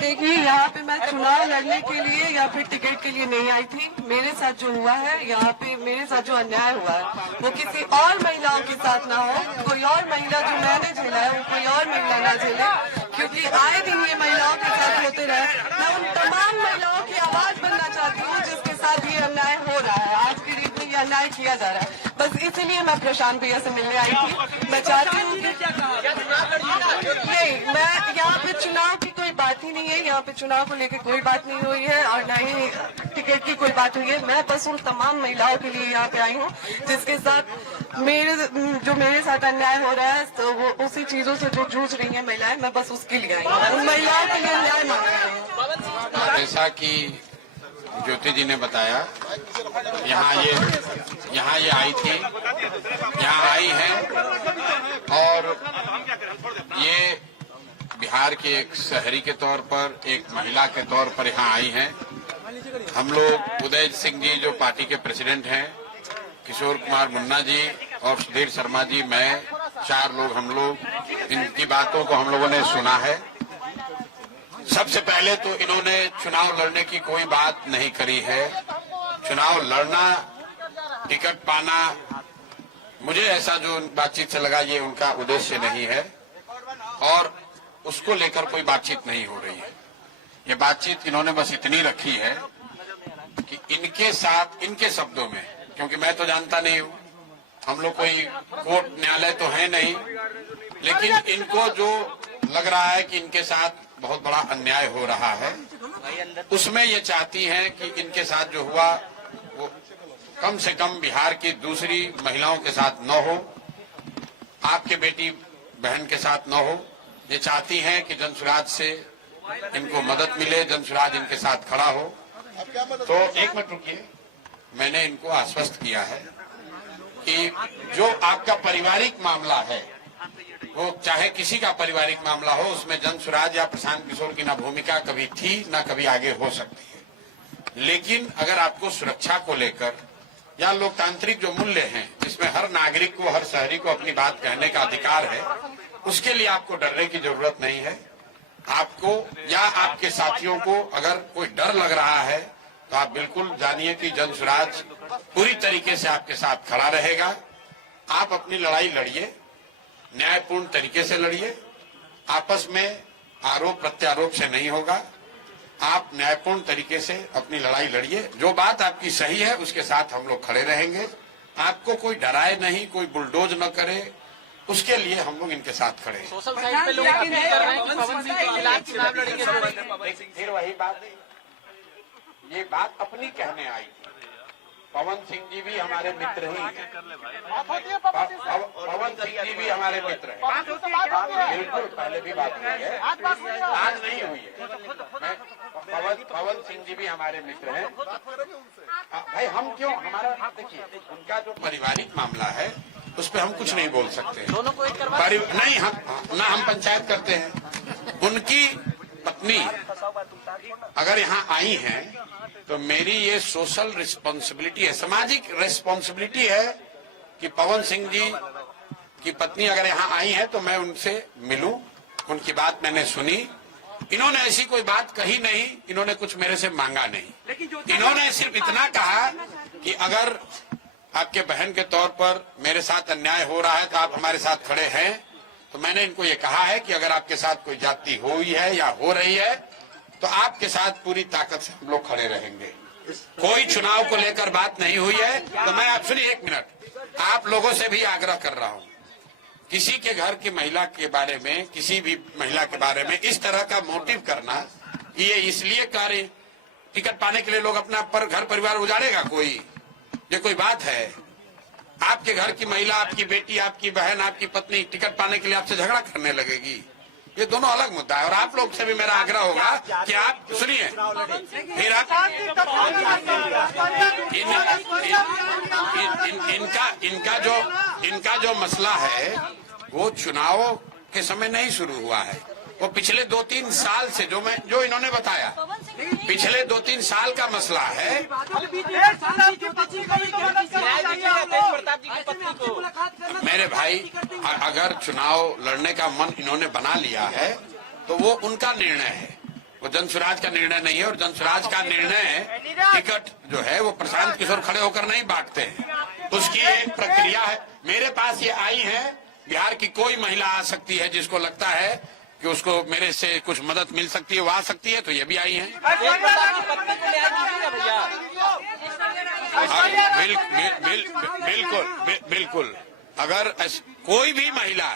देखिए, यहाँ पे मैं चुनाव लड़ने के लिए या फिर टिकट के लिए नहीं आई थी। मेरे साथ जो हुआ है यहाँ पे, मेरे साथ जो अन्याय हुआ है वो किसी और महिलाओं के साथ ना हो। कोई और महिला जो मैंने झेला है वो कोई और महिला ना झेले, क्योंकि आए दिन ये महिलाओं के साथ होते रहे। मैं उन तमाम महिलाओं की आवाज बनना चाहती हूँ जिसके साथ ये अन्याय हो रहा है, आज की डेट में ये अन्याय किया जा रहा है। बस इसीलिए मैं प्रशांत भैया से मिलने आई थी। मैं चाहती हूँ नहीं, मैं यहाँ पे चुनाव की कोई बात ही नहीं है, यहाँ पे चुनाव को लेकर कोई बात नहीं हुई है और न ही टिकट की कोई बात हुई है। मैं बस उन तमाम महिलाओं के लिए यहाँ पे आई हूँ जिसके साथ मेरे साथ अन्याय हो रहा है, तो वो उसी चीजों से जो जूझ रही है महिलाएं, मैं बस उसके लिए आई हूँ, उन महिलाओं के लिए न्याय मांग रही हूँ। जैसा कि ज्योति जी ने बताया, यहाँ ये आई थी, यहाँ आई है और ये बिहार के एक शहरी के तौर पर, एक महिला के तौर पर यहाँ आई हैं। हम लोग उदय सिंह जी जो पार्टी के प्रेसिडेंट हैं, किशोर कुमार मुन्ना जी और सुधीर शर्मा जी, मैं, 4 लोग हम लोग इनकी बातों को हम लोगों ने सुना है। सबसे पहले तो इन्होंने चुनाव लड़ने की कोई बात नहीं करी है। चुनाव लड़ना, टिकट पाना, मुझे ऐसा जो बातचीत से लगा ये उनका उद्देश्य नहीं है और उसको लेकर कोई बातचीत नहीं हो रही है। ये बातचीत इन्होंने बस इतनी रखी है कि इनके साथ, इनके शब्दों में, क्योंकि मैं तो जानता नहीं हूँ, हम लोग कोई कोर्ट न्यायालय तो है नहीं, लेकिन इनको जो लग रहा है कि इनके साथ बहुत बड़ा अन्याय हो रहा है, उसमें ये चाहती हैं कि इनके साथ जो हुआ वो कम से कम बिहार की दूसरी महिलाओं के साथ न हो, आपके बेटी बहन के साथ न हो। ये चाहती हैं कि जनसुराज से इनको मदद मिले, जनसुराज इनके साथ खड़ा हो। तो एक मिनट रुकिए, मैंने इनको आश्वस्त किया है कि जो आपका पारिवारिक मामला है, वो चाहे किसी का पारिवारिक मामला हो, उसमें जनसुराज या प्रशांत किशोर की ना भूमिका कभी थी ना कभी आगे हो सकती है। लेकिन अगर आपको सुरक्षा को लेकर या लोकतांत्रिक जो मूल्य हैं, जिसमें हर नागरिक को, हर शहरी को अपनी बात कहने का अधिकार है, उसके लिए आपको डरने की जरूरत नहीं है। आपको या आपके साथियों को अगर कोई डर लग रहा है तो आप बिल्कुल जानिए कि जनसुराज पूरी तरीके से आपके साथ खड़ा रहेगा। आप अपनी लड़ाई लड़िए, न्यायपूर्ण तरीके से लड़िए, आपस में आरोप प्रत्यारोप से नहीं होगा। आप न्यायपूर्ण तरीके से अपनी लड़ाई लड़िए, जो बात आपकी सही है उसके साथ हम लोग खड़े रहेंगे। आपको कोई डराए नहीं, कोई बुलडोज न करे, उसके लिए हम लोग इनके साथ खड़े हैं। सोशल साइट पे लोग अपील कर रहे हैं कि पवन सिंह के खिलाफ चुनाव लड़ेंगे। फिर वही बात, ये बात अपनी कहने आई थी। पवन सिंह जी भी हमारे मित्र ही हैं। पवन सिंह जी भी हमारे मित्र हैं। बिल्कुल, पहले भी बात हुई है, आज नहीं हुई है। पवन सिंह जी भी हमारे मित्र हैं। भाई हम क्यों, हमारा देखिए, उनका जो पारिवारिक मामला है उस पर हम कुछ नहीं बोल सकते हैं। दोनों को एक करवा नहीं, हम पंचायत करते हैं। उनकी पत्नी अगर यहाँ आई हैं तो मेरी ये सोशल रिस्पॉन्सिबिलिटी है, सामाजिक रिस्पॉन्सिबिलिटी है कि पवन सिंह जी की पत्नी अगर यहाँ आई है तो मैं उनसे मिलूं। उनकी बात मैंने सुनी। इन्होंने ऐसी कोई बात कही नहीं, इन्होंने कुछ मेरे से मांगा नहीं। इन्होंने सिर्फ इतना कहा कि अगर आपके बहन के तौर पर मेरे साथ अन्याय हो रहा है तो आप हमारे साथ खड़े हैं। तो मैंने इनको ये कहा है कि अगर आपके साथ कोई जाति हुई है या हो रही है तो आपके साथ पूरी ताकत से हम लोग खड़े रहेंगे। कोई चुनाव को लेकर बात नहीं हुई है। तो मैं आप सुनिए एक मिनट, आप लोगों से भी आग्रह कर रहा हूं, किसी के घर की महिला के बारे में, किसी भी महिला के बारे में इस तरह का मोटिव करना कि ये इसलिए कार्य टिकट पाने के लिए लोग अपना घर परिवार उजाड़ेगा, ये कोई बात है? आपके घर की महिला, आपकी बेटी, आपकी बहन, आपकी पत्नी टिकट पाने के लिए आपसे झगड़ा करने लगेगी? ये दोनों अलग मुद्दा है। और आप लोग से भी मेरा आग्रह होगा कि आप सुनिए, फिर आप इनका जो मसला है वो चुनाव के समय नहीं शुरू हुआ है, वो पिछले 2-3 साल से जो इन्होंने बताया, पिछले 2-3 साल का मसला है। मेरे भाई, अगर चुनाव लड़ने का मन इन्होंने बना लिया है तो वो उनका निर्णय है। वो जन स्वराज का निर्णय नहीं है। और जन स्वराज का निर्णय टिकट जो है वो प्रशांत किशोर खड़े होकर नहीं बांटते हैं, उसकी एक प्रक्रिया है। मेरे पास ये आई है, बिहार की कोई महिला आ सकती है जिसको लगता है कि उसको मेरे से कुछ मदद मिल सकती है, वो आ सकती है, तो ये भी आई है। बिल्कुल। अगर कोई भी महिला,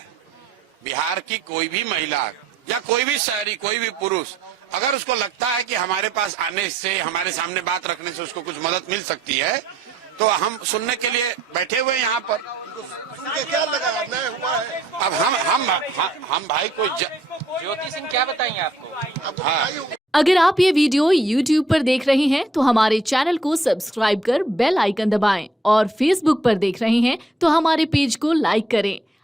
बिहार की कोई भी महिला या कोई भी शहरी, कोई भी पुरुष, अगर उसको लगता है कि हमारे पास आने से, हमारे सामने बात रखने से उसको कुछ मदद मिल सकती है, तो हम सुनने के लिए बैठे हुए यहाँ पर। क्या लगा अन्याय हुआ है? अब हम भाई को ज्योति सिंह क्या बताएंगे आपको? हाँ। अगर आप ये वीडियो YouTube पर देख रहे हैं तो हमारे चैनल को सब्सक्राइब कर बेल आइकन दबाएं और Facebook पर देख रहे हैं तो हमारे पेज को लाइक करें।